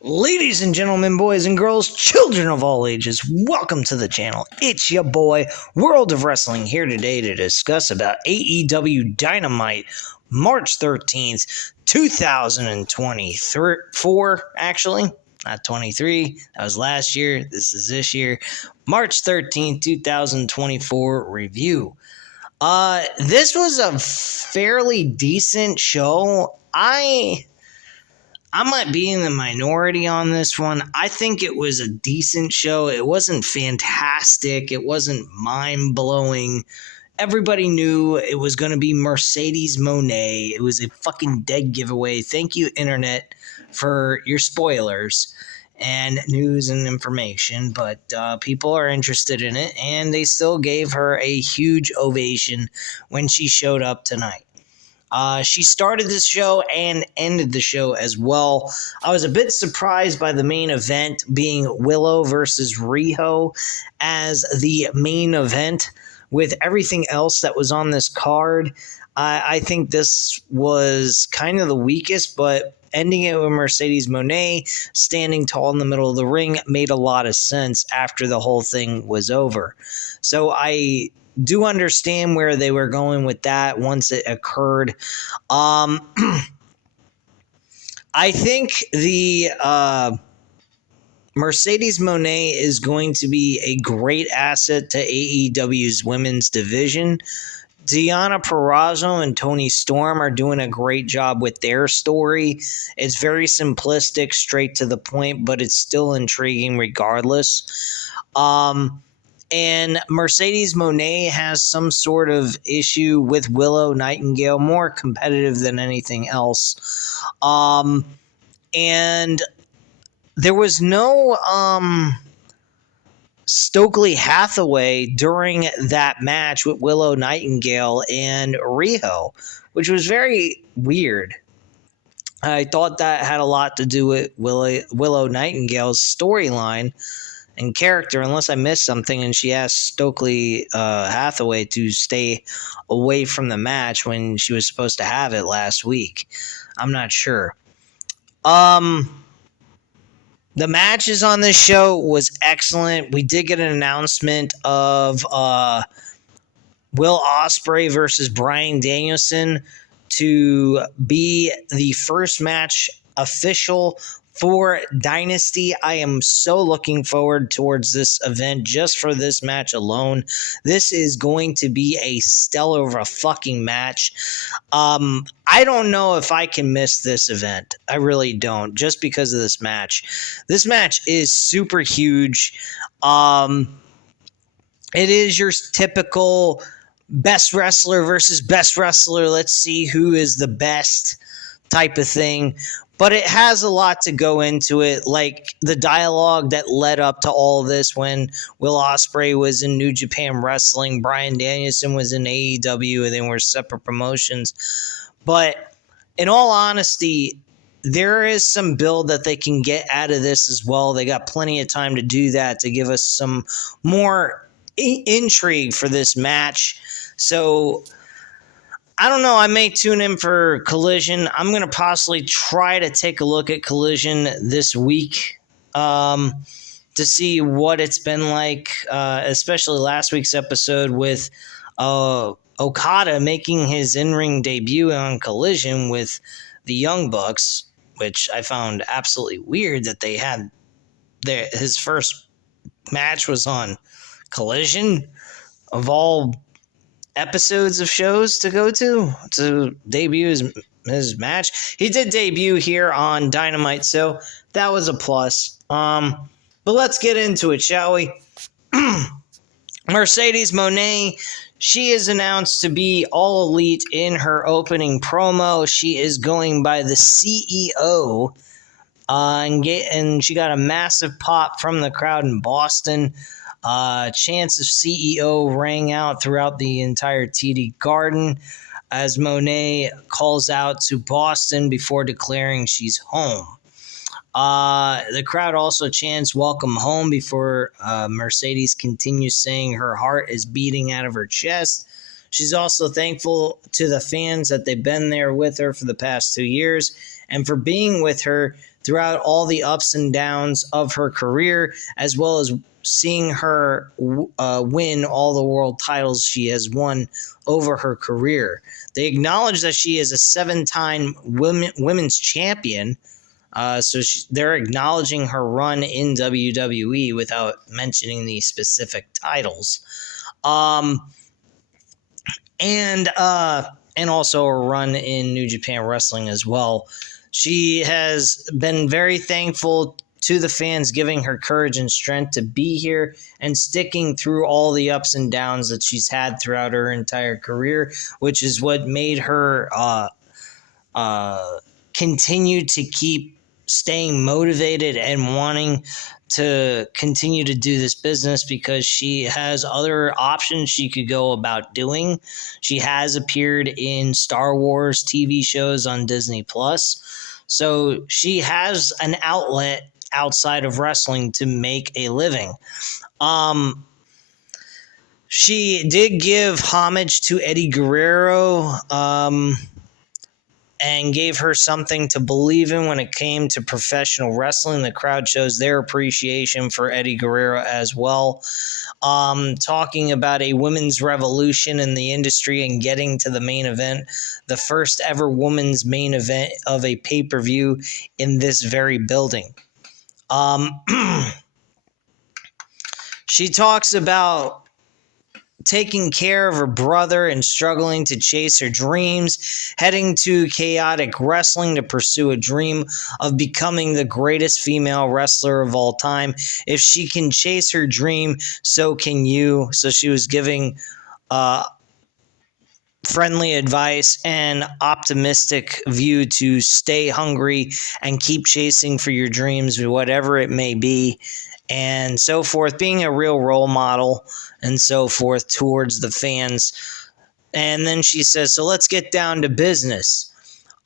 Ladies and gentlemen, boys and girls, children of all ages, welcome to the channel. It's your boy, World of Wrestling, here today to discuss about AEW Dynamite, March 13th, 2024, actually. Not 23, that was last year, this is this year. March 13th, 2024 review. This was a fairly decent show. I might be in the minority on this one. I think it was a decent show. It wasn't fantastic. It wasn't mind-blowing. Everybody knew it was going to be Mercedes Mone. It was a fucking dead giveaway. Thank you, Internet, for your spoilers and news and information. But people are interested in it, and they still gave her a huge ovation when she showed up tonight. She started this show and ended the show as well. I was a bit surprised by the main event being Willow versus Riho as the main event with everything else that was on this card. I think this was kind of the weakest, but ending it with Mercedes Mone standing tall in the middle of the ring made a lot of sense after the whole thing was over. So I do understand where they were going with that once it occurred. I think the Mercedes Mone is going to be a great asset to AEW's women's division. Deonna Purrazzo and Toni Storm are doing a great job with their story. It's very simplistic, straight to the point, but it's still intriguing regardless. And Mercedes Mone has some sort of issue with Willow Nightingale, more competitive than anything else. And there was no Stokely Hathaway during that match with Willow Nightingale and Riho, which was very weird. I thought that had a lot to do with Willow Nightingale's storyline and character, unless I missed something and she asked Stokely Hathaway to stay away from the match when she was supposed to have it last week. I'm not sure. The matches on this show was excellent. We did get an announcement of Will Ospreay versus Bryan Danielson to be the first match official for Dynasty. I am so looking forward towards this event just for this match alone. This is going to be a stellar of a fucking match. I don't know if I can miss this event. I really don't, just because of this match. This match is super huge. It is your typical best wrestler versus best wrestler. Let's see who is the best type of thing. But it has a lot to go into it, like the dialogue that led up to all this when Will Ospreay was in New Japan Wrestling, Bryan Danielson was in AEW, and they were separate promotions. But in all honesty, there is some build that they can get out of this as well. They got plenty of time to do that, to give us some more intrigue for this match. So I don't know. I may tune in for Collision. I'm going to possibly try to take a look at Collision this week to see what it's been like, especially last week's episode with Okada making his in-ring debut on Collision with the Young Bucks, which I found absolutely weird that they had his first match was on Collision of all episodes of shows to go to debut his match. He did debut here on Dynamite, so that was a plus. But let's get into it, shall we? Mercedes Mone, she is announced to be All Elite in her opening promo. She is going by the CEO, and she got a massive pop from the crowd in Boston. Chants of CEO rang out throughout the entire TD Garden as Mone calls out to Boston before declaring she's home. The crowd also chants welcome home before Mercedes continues saying her heart is beating out of her chest. She's also thankful to the fans that they've been there with her for the past 2 years and for being with her throughout all the ups and downs of her career, as well as seeing her win all the world titles she has won over her career. They acknowledge that she is a 7-time women's champion. They're acknowledging her run in WWE without mentioning the specific titles. And also a run in New Japan Wrestling as well. She has been very thankful to the fans, giving her courage and strength to be here and sticking through all the ups and downs that she's had throughout her entire career, which is what made her continue to keep staying motivated and wanting to continue to do this business, because she has other options she could go about doing. She has appeared in Star Wars TV shows on Disney Plus, so she has an outlet outside of wrestling to make a living. She did give homage to Eddie Guerrero, and gave her something to believe in when it came to professional wrestling. The crowd shows their appreciation for Eddie Guerrero as well. Talking about a women's revolution in the industry and getting to the main event, the first ever women's main event of a pay-per-view in this very building. She talks about taking care of her brother and struggling to chase her dreams, heading to Chaotic Wrestling to pursue a dream of becoming the greatest female wrestler of all time. If she can chase her dream, so can you. So she was giving friendly advice and optimistic view to stay hungry and keep chasing for your dreams, whatever it may be, and so forth, being a real role model and so forth towards the fans. And then she says, so let's get down to business.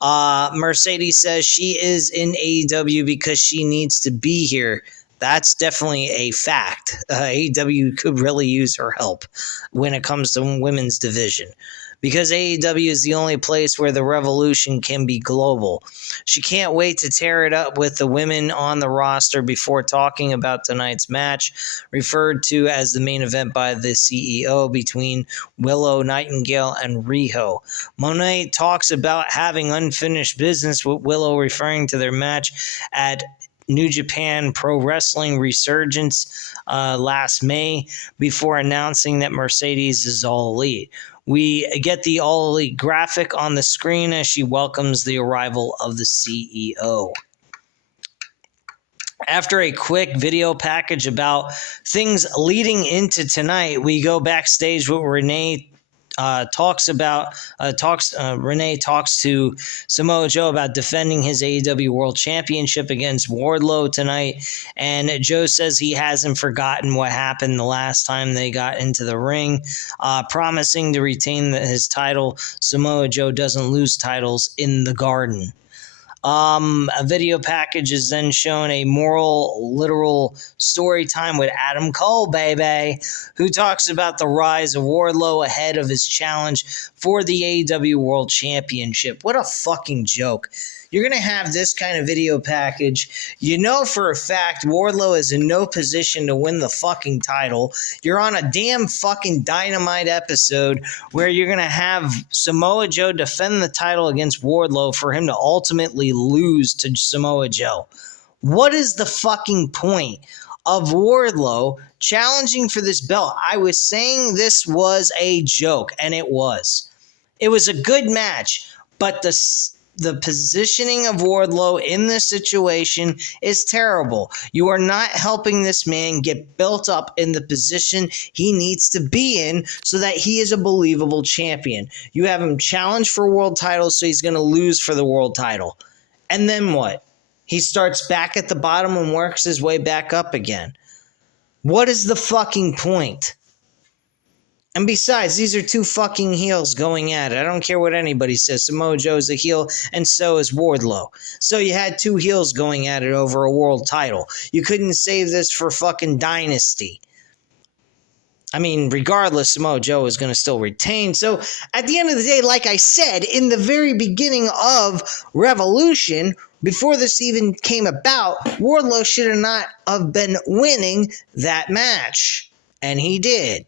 Mercedes says she is in AEW because she needs to be here. That's definitely a fact. AEW could really use her help when it comes to women's division, because AEW is the only place where the revolution can be global. She can't wait to tear it up with the women on the roster before talking about tonight's match, referred to as the main event by the CEO between Willow Nightingale and Riho. Mone talks about having unfinished business with Willow, referring to their match at New Japan Pro Wrestling Resurgence last May, before announcing that Mercedes is All Elite. We get the All Elite graphic on the screen as she welcomes the arrival of the CEO. After a quick video package about things leading into tonight, we go backstage with Renee. Renee talks to Samoa Joe about defending his AEW World Championship against Wardlow tonight, and Joe says he hasn't forgotten what happened the last time they got into the ring, promising to retain his title. Samoa Joe doesn't lose titles in the Garden. A video package is then shown, a moral, literal story time with Adam Cole, baby, who talks about the rise of Wardlow ahead of his challenge for the AEW World Championship. What a fucking joke. You're going to have this kind of video package. You know for a fact Wardlow is in no position to win the fucking title. You're on a damn fucking Dynamite episode where you're going to have Samoa Joe defend the title against Wardlow for him to ultimately lose to Samoa Joe. What is the fucking point of Wardlow challenging for this belt? I was saying this was a joke, and it was. It was a good match, but the positioning of Wardlow in this situation is terrible. You are not helping this man get built up in the position he needs to be in so that he is a believable champion. You have him challenge for world titles, so he's going to lose for the world title. And then what? He starts back at the bottom and works his way back up again. What is the fucking point? And besides, these are two fucking heels going at it. I don't care what anybody says. Samoa Joe's a heel, and so is Wardlow. So you had two heels going at it over a world title. You couldn't save this for fucking Dynasty. I mean, regardless, Samoa Joe is going to still retain. So at the end of the day, like I said, in the very beginning of Revolution, before this even came about, Wardlow should not have been winning that match. And he did.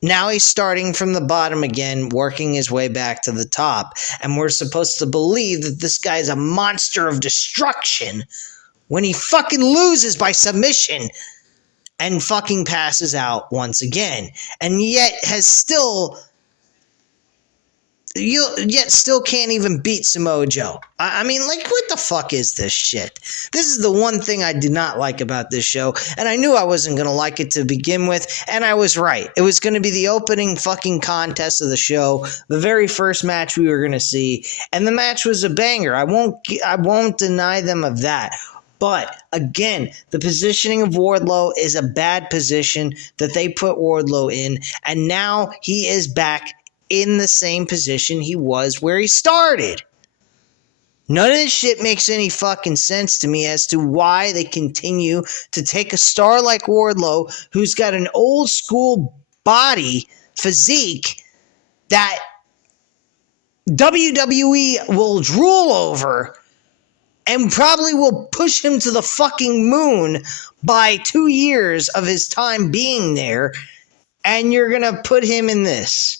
Now he's starting from the bottom again, working his way back to the top. And we're supposed to believe that this guy's a monster of destruction when he fucking loses by submission and fucking passes out once again. And yet still can't even beat Samoa Joe. I mean, like, what the fuck is this shit? This is the one thing I did not like about this show, and I knew I wasn't going to like it to begin with, and I was right. It was going to be the opening fucking contest of the show, the very first match we were going to see, and the match was a banger. I won't deny them of that. But, again, the positioning of Wardlow is a bad position that they put Wardlow in, and now he is back in the same position he was where he started. None of this shit makes any fucking sense to me as to why they continue to take a star like Wardlow, who's got an old school body physique that WWE will drool over and probably will push him to the fucking moon by 2 years of his time being there, and you're gonna put him in this.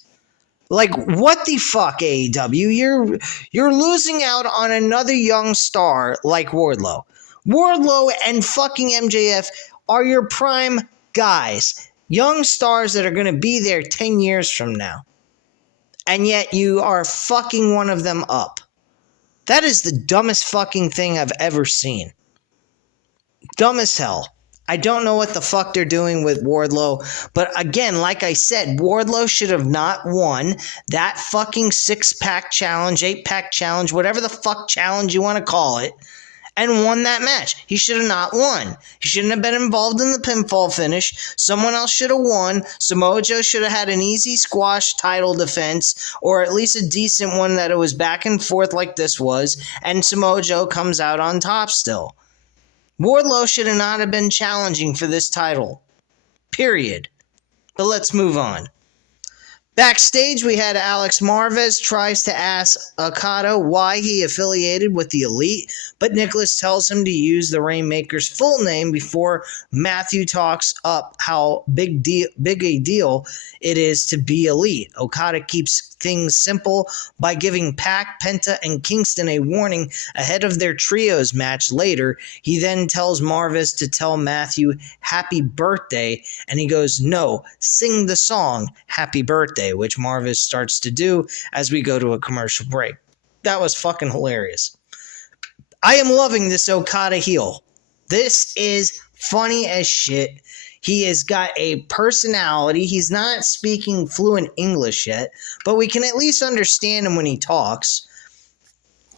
Like, what the fuck, AEW? You're losing out on another young star like Wardlow. Wardlow and fucking MJF are your prime guys. Young stars that are going to be there 10 years from now. And yet you are fucking one of them up. That is the dumbest fucking thing I've ever seen. Dumb as hell. I don't know what the fuck they're doing with Wardlow, but again, like I said, Wardlow should have not won that fucking 6-pack challenge, 8-pack challenge, whatever the fuck challenge you want to call it, and won that match. He should have not won. He shouldn't have been involved in the pinfall finish. Someone else should have won. Samoa Joe should have had an easy squash title defense, or at least a decent one that it was back and forth like this was, and Samoa Joe comes out on top still. Wardlow should not have been challenging for this title. Period. But let's move on. Backstage, we had Alex Marvez tries to ask Okada why he affiliated with the Elite, but Nicholas tells him to use the Rainmaker's full name before Matthew talks up how big a deal it is to be Elite. Okada keeps things simple by giving Pac, Penta, and Kingston a warning ahead of their trios match later. He then tells Marvez to tell Matthew happy birthday, and he goes, no, sing the song Happy Birthday, which Marvez starts to do as we go to a commercial break. That was fucking hilarious. I am loving this Okada heel. This is funny as shit. He has got a personality. He's not speaking fluent English yet, but we can at least understand him when he talks.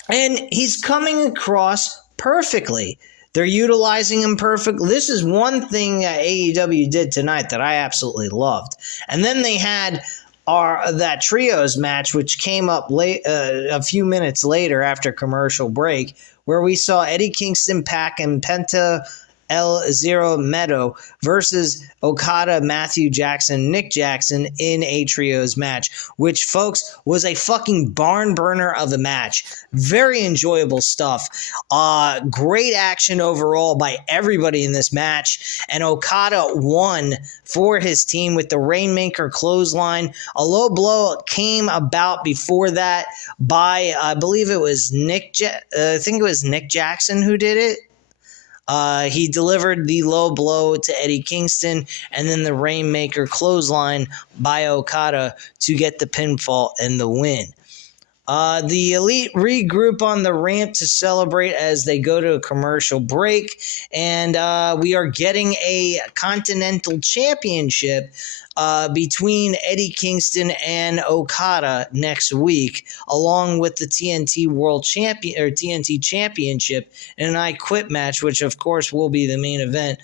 And he's coming across perfectly. They're utilizing him perfectly. This is one thing that AEW did tonight that I absolutely loved. And then they had that trios match, which came up late, a few minutes later after commercial break, where we saw Eddie Kingston, Pac, and Penta El Zero Meadow versus Okada, Matthew Jackson, Nick Jackson in a trios match, which, folks, was a fucking barn burner of a match. Very enjoyable stuff. Great action overall by everybody in this match, and Okada won for his team with the Rainmaker clothesline. A low blow came about before that by, I believe it was Nick Jackson who did it. He delivered the low blow to Eddie Kingston, and then the Rainmaker clothesline by Okada to get the pinfall and the win. The Elite regroup on the ramp to celebrate as they go to a commercial break, and we are getting a Continental Championship between Eddie Kingston and Okada next week, along with the TNT World Champion or TNT Championship in an I Quit match, which of course will be the main event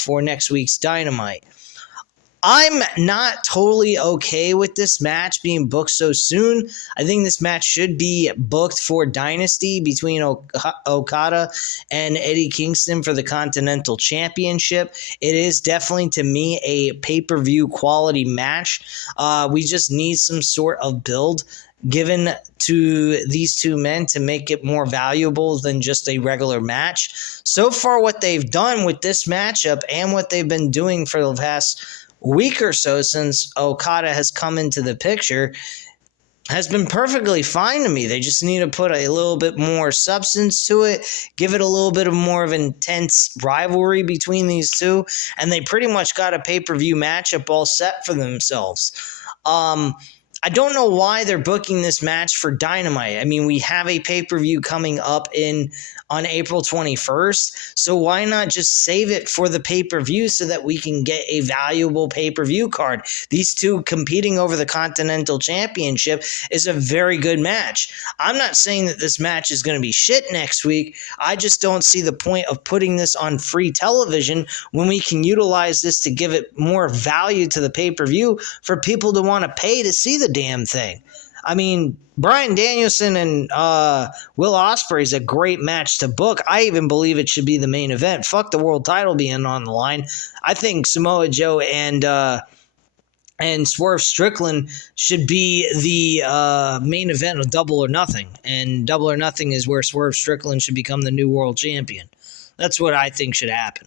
for next week's Dynamite. I'm not totally okay with this match being booked so soon. I think this match should be booked for Dynasty between Okada and Eddie Kingston for the Continental Championship. It is definitely, to me, a pay-per-view quality match. We just need some sort of build. given to these two men to make it more valuable than just a regular match. So far, what they've done with this matchup and what they've been doing for the past week or so since Okada has come into the picture has been perfectly fine to me. They just need to put a little bit more substance to it, give it a little bit of more of intense rivalry between these two, and they pretty much got a pay-per-view matchup all set for themselves. I don't know why they're booking this match for Dynamite. I mean, we have a pay-per-view coming up on April 21st, so why not just save it for the pay-per-view so that we can get a valuable pay-per-view card? These two competing over the Continental Championship is a very good match. I'm not saying that this match is going to be shit next week. I just don't see the point of putting this on free television when we can utilize this to give it more value to the pay-per-view for people to want to pay to see the damn thing. I mean, Bryan Danielson and Will Ospreay is a great match to book. I even believe it should be the main event. Fuck the world title being on the line. I think Samoa Joe and Swerve Strickland should be the main event of Double or Nothing. And Double or Nothing is where Swerve Strickland should become the new world champion. That's what I think should happen.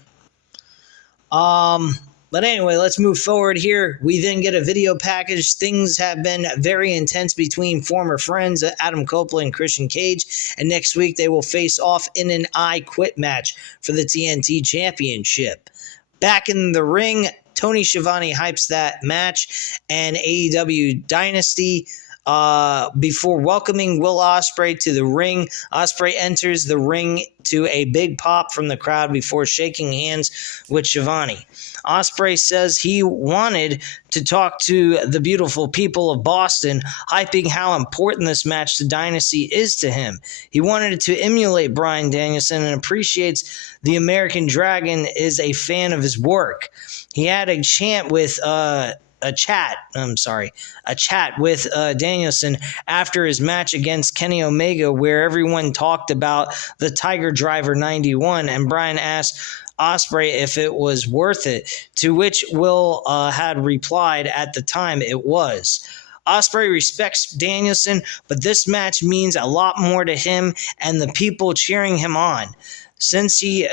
But anyway, let's move forward here. We then get a video package. Things have been very intense between former friends Adam Copeland and Christian Cage. And next week they will face off in an I Quit match for the TNT Championship. Back in the ring, Tony Schiavone hypes that match and AEW Dynasty. Before welcoming Will Ospreay to the ring, Ospreay enters the ring to a big pop from the crowd before shaking hands with Schiavone. Ospreay says he wanted to talk to the beautiful people of Boston, hyping how important this match to Dynasty is to him. He wanted to emulate Bryan Danielson and appreciates the American Dragon is a fan of his work. He had a chat with Danielson after his match against Kenny Omega, where everyone talked about the Tiger Driver 91, and Bryan asked Ospreay if it was worth it, to which Will had replied at the time it was. Ospreay respects Danielson, but this match means a lot more to him and the people cheering him on. Since he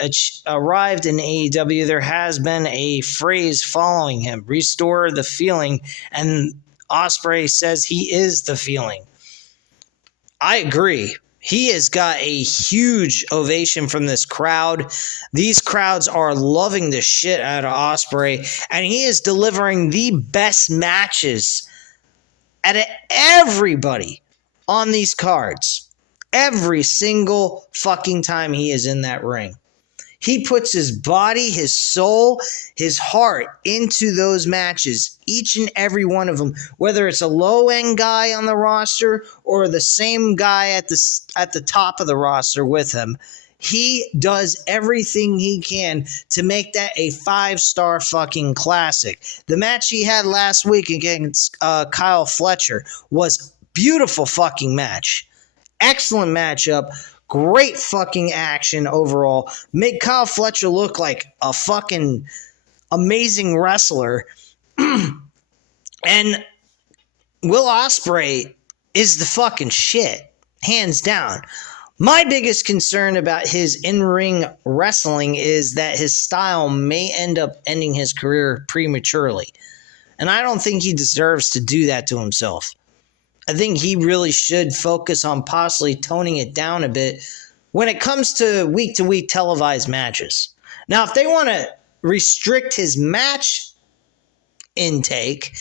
arrived in AEW, there has been a phrase following him, restore the feeling, and Ospreay says he is the feeling. I agree. He has got a huge ovation from this crowd. These crowds are loving the shit out of Ospreay, and he is delivering the best matches out of everybody on these cards. Every single fucking time he is in that ring. He puts his body, his soul, his heart into those matches, each and every one of them, whether it's a low-end guy on the roster or the same guy at the top of the roster with him. He does everything he can to make that a 5-star fucking classic. The match he had last week against Kyle Fletcher was beautiful fucking match. Excellent matchup. Great fucking action overall. Made Kyle Fletcher look like a fucking amazing wrestler. And Will Ospreay is the fucking shit. Hands down. My biggest concern about his in-ring wrestling is that his style may end up ending his career prematurely. And I don't think he deserves to do that to himself. I think he really should focus on possibly toning it down a bit when it comes to week-to-week televised matches. Now, if they want to restrict his match intake,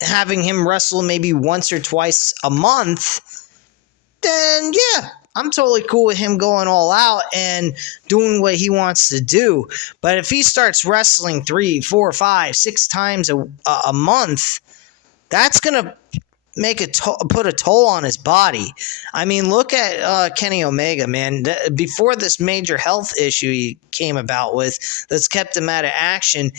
having him wrestle maybe once or twice a month, then yeah, I'm totally cool with him going all out and doing what he wants to do. But if he starts wrestling 3, 4, 5, 6 times a month, that's going to put a toll on his body. I mean, look at Kenny Omega, man. Before this major health issue he came about with that's kept him out of action,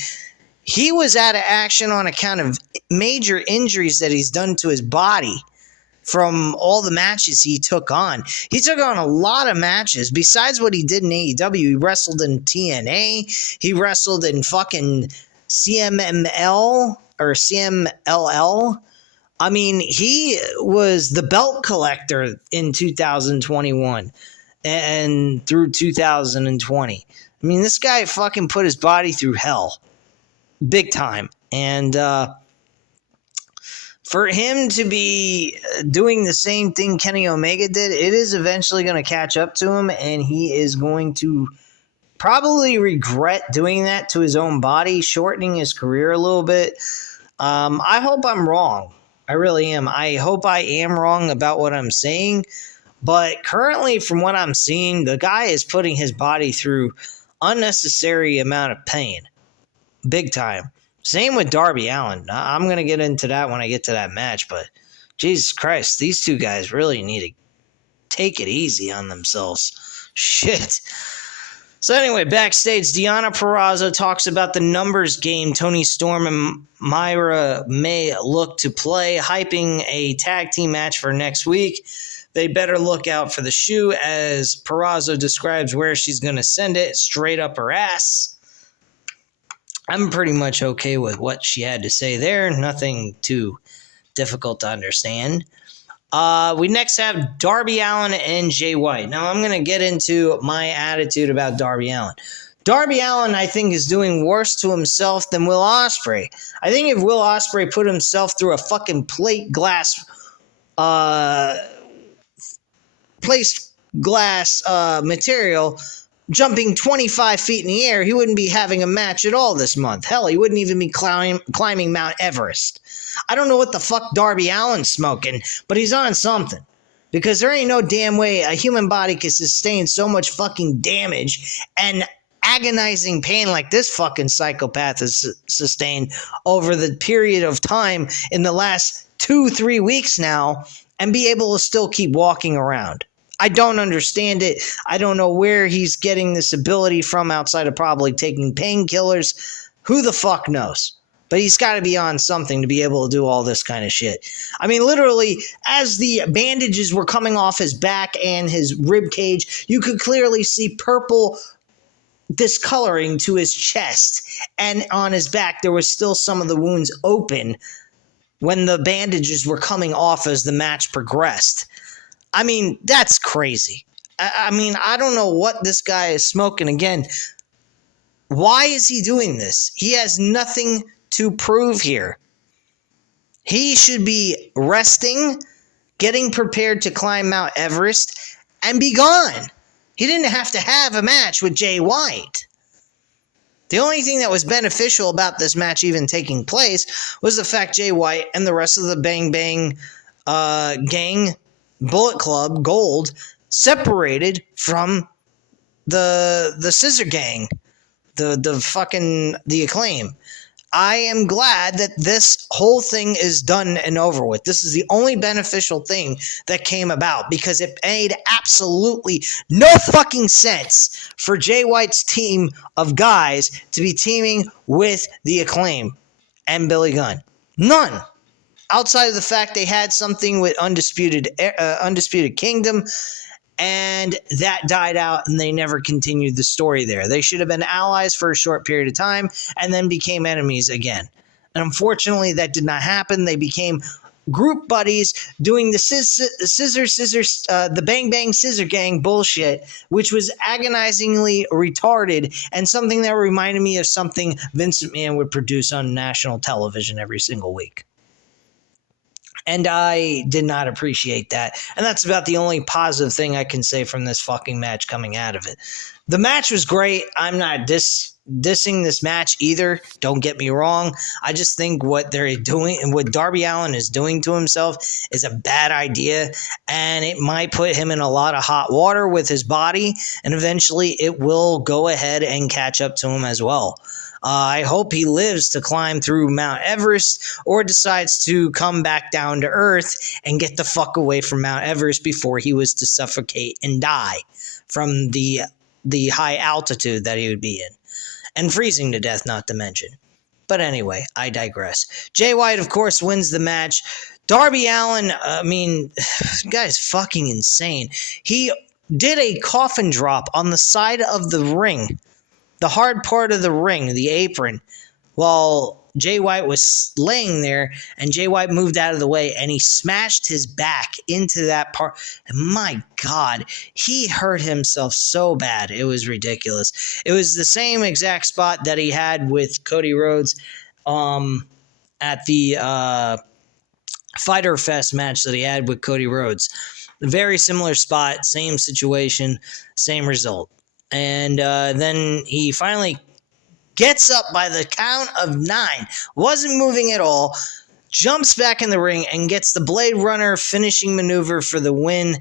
he was out of action on account of major injuries that he's done to his body from all the matches he took on. He took on a lot of matches. Besides what he did in AEW, he wrestled in TNA. He wrestled in fucking CMLL. I mean, he was the belt collector in 2021 and through 2020. I mean, this guy fucking put his body through hell. Big time. And for him to be doing the same thing Kenny Omega did, it is eventually going to catch up to him, and he is going to probably regret doing that to his own body, shortening his career a little bit. I hope I'm wrong. I really am. I hope I am wrong about what I'm saying. But currently, from what I'm seeing, the guy is putting his body through unnecessary amount of pain. Big time. Same with Darby Allin. I'm going to get into that when I get to that match, but Jesus Christ, these two guys really need to take it easy on themselves. Shit. So anyway, backstage, Deonna Purrazzo talks about the numbers game Toni Storm and Myra may look to play, hyping a tag team match for next week. They better look out for the shoe, as Purrazzo describes where she's going to send it, straight up her ass. I'm pretty much okay with what she had to say there. Nothing too difficult to understand. We next have Darby Allin and Jay White. Now, I'm going to get into my attitude about Darby Allin. Darby Allin, I think, is doing worse to himself than Will Ospreay. I think if Will Ospreay put himself through a fucking plate glass material, jumping 25 feet in the air, he wouldn't be having a match at all this month. Hell, he wouldn't even be climbing Mount Everest. I don't know what the fuck Darby Allin's smoking, but he's on something. Because there ain't no damn way a human body can sustain so much fucking damage and agonizing pain like this fucking psychopath has sustained over the period of time in the last 2-3 weeks now, and be able to still keep walking around. I don't understand it. I don't know where he's getting this ability from outside of probably taking painkillers. Who the fuck knows? But he's got to be on something to be able to do all this kind of shit. I mean, literally, as the bandages were coming off his back and his rib cage, you could clearly see purple discoloring to his chest. And on his back, there was still some of the wounds open when the bandages were coming off as the match progressed. I mean, that's crazy. I mean, I don't know what this guy is smoking. Again, why is he doing this? He has nothing to prove here. He should be resting, getting prepared to climb Mount Everest, and be gone. He didn't have to have a match with Jay White. The only thing that was beneficial about this match even taking place was the fact Jay White and the rest of the Bang Bang gang, Bullet Club, Gold, separated from the Scissor Gang, the Acclaim. I am glad that this whole thing is done and over with. This is the only beneficial thing that came about, because it made absolutely no fucking sense for Jay White's team of guys to be teaming with the Acclaim and Billy Gunn. None. Outside of the fact they had something with Undisputed Kingdom, and that died out, and they never continued the story there. They should have been allies for a short period of time, and then became enemies again. And unfortunately, that did not happen. They became group buddies doing the the Bang Bang Scissor Gang bullshit, which was agonizingly retarded, and something that reminded me of something Vince McMahon would produce on national television every single week. And I did not appreciate that. And that's about the only positive thing I can say from this fucking match coming out of it. The match was great. I'm not dissing this match either. Don't get me wrong. I just think what they're doing and what Darby Allin is doing to himself is a bad idea. And it might put him in a lot of hot water with his body. And eventually it will go ahead and catch up to him as well. I hope he lives to climb through Mount Everest, or decides to come back down to Earth and get the fuck away from Mount Everest before he was to suffocate and die from the high altitude that he would be in. And freezing to death, not to mention. But anyway, I digress. Jay White, of course, wins the match. Darby Allin, I mean, this guy's fucking insane. He did a coffin drop on the side of the ring. The hard part of the ring, the apron, while Jay White was laying there, and Jay White moved out of the way, and he smashed his back into that part. And my God, he hurt himself so bad. It was ridiculous. It was the same exact spot that he had with Cody Rhodes at the Fighter Fest match that he had with Cody Rhodes. Very similar spot, same situation, same result. And then he finally gets up by the count of 9, wasn't moving at all, jumps back in the ring, and gets the Blade Runner finishing maneuver for the win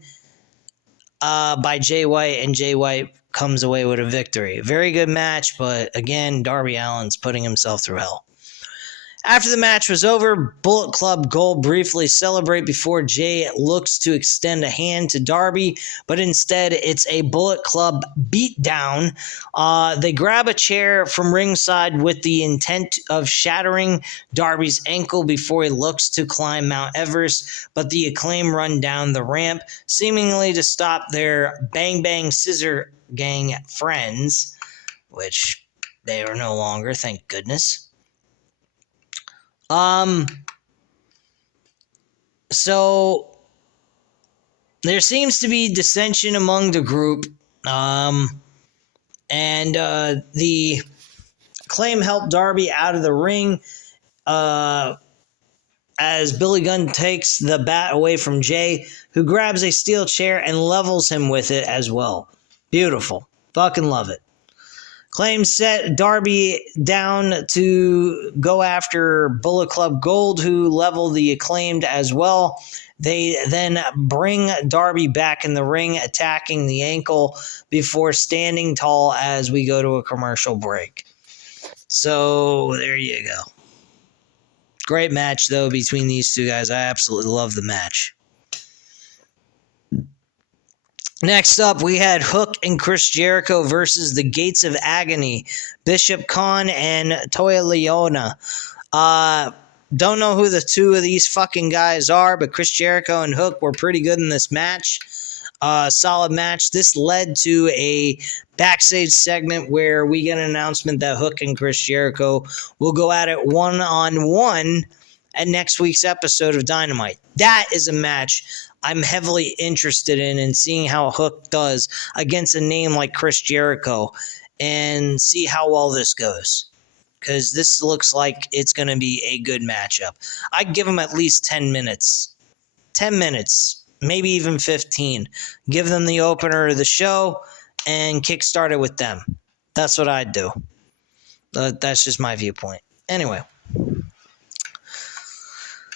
by Jay White, and Jay White comes away with a victory. Very good match, but again, Darby Allin's putting himself through hell. After the match was over, Bullet Club Gold briefly celebrate before Jay looks to extend a hand to Darby, but instead it's a Bullet Club beatdown. They grab a chair from ringside with the intent of shattering Darby's ankle before he looks to climb Mount Everest, but the Acclaim run down the ramp, seemingly to stop their Bang Bang Scissor Gang friends, which they are no longer, thank goodness. So there seems to be dissension among the group, and the Acclaim help Darby out of the ring, as Billy Gunn takes the bat away from Jay, who grabs a steel chair and levels him with it as well. Beautiful. Fucking love it. Acclaim set Darby down to go after Bullet Club Gold, who level the Acclaimed as well. They then bring Darby back in the ring, attacking the ankle before standing tall as we go to a commercial break. So there you go. Great match, though, between these two guys. I absolutely love the match. Next up, we had Hook and Chris Jericho versus the Gates of Agony, Bishop Khan and Toya Leona. Don't know who the two of these fucking guys are, but Chris Jericho and Hook were pretty good in this match. Solid match. This led to a backstage segment where we get an announcement that Hook and Chris Jericho will go at it one-on-one at next week's episode of Dynamite. That is a match I'm heavily interested in seeing how Hook does against a name like Chris Jericho and see how well this goes. Because this looks like it's going to be a good matchup. I'd give them at least 10 minutes. 10 minutes, maybe even 15. Give them the opener of the show and kickstart it with them. That's what I'd do. That's just my viewpoint. Anyway.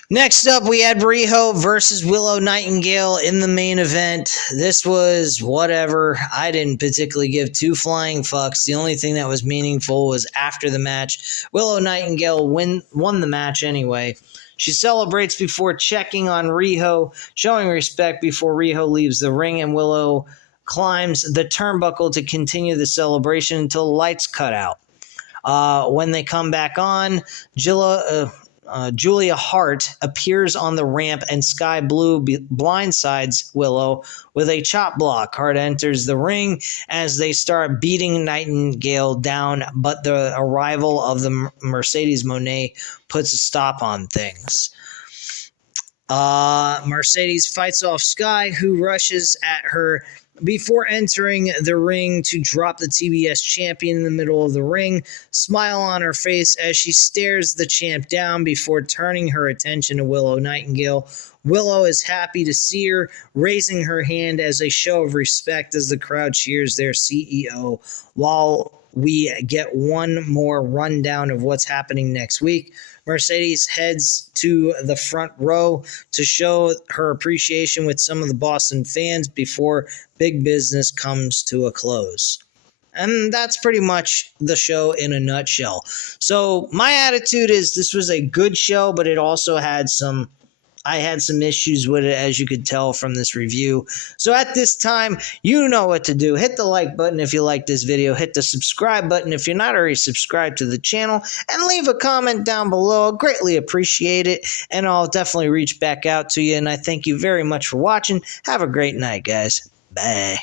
Next up, we had Riho versus Willow Nightingale in the main event. This was whatever. I didn't particularly give two flying fucks. The only thing that was meaningful was after the match. Willow Nightingale won the match anyway. She celebrates before checking on Riho, showing respect before Riho leaves the ring, and Willow climbs the turnbuckle to continue the celebration until the lights cut out. When they come back on, Julia Hart appears on the ramp and Sky Blue blindsides Willow with a chop block. Hart enters the ring as they start beating Nightingale down, but the arrival of the Mercedes Mone puts a stop on things. Mercedes fights off Sky, who rushes at her before entering the ring to drop the TBS champion in the middle of the ring, smile on her face as she stares the champ down before turning her attention to Willow Nightingale. Willow is happy to see her, raising her hand as a show of respect as the crowd cheers their CEO, while we get one more rundown of what's happening next week. Mercedes heads to the front row to show her appreciation with some of the Boston fans before Big Business comes to a close. And that's pretty much the show in a nutshell. So my attitude is this was a good show, but it also had I had some issues with it, as you could tell from this review. So at this time, you know what to do. Hit the like button if you like this video. Hit the subscribe button if you're not already subscribed to the channel. And leave a comment down below. I greatly appreciate it. And I'll definitely reach back out to you. And I thank you very much for watching. Have a great night, guys. Bye.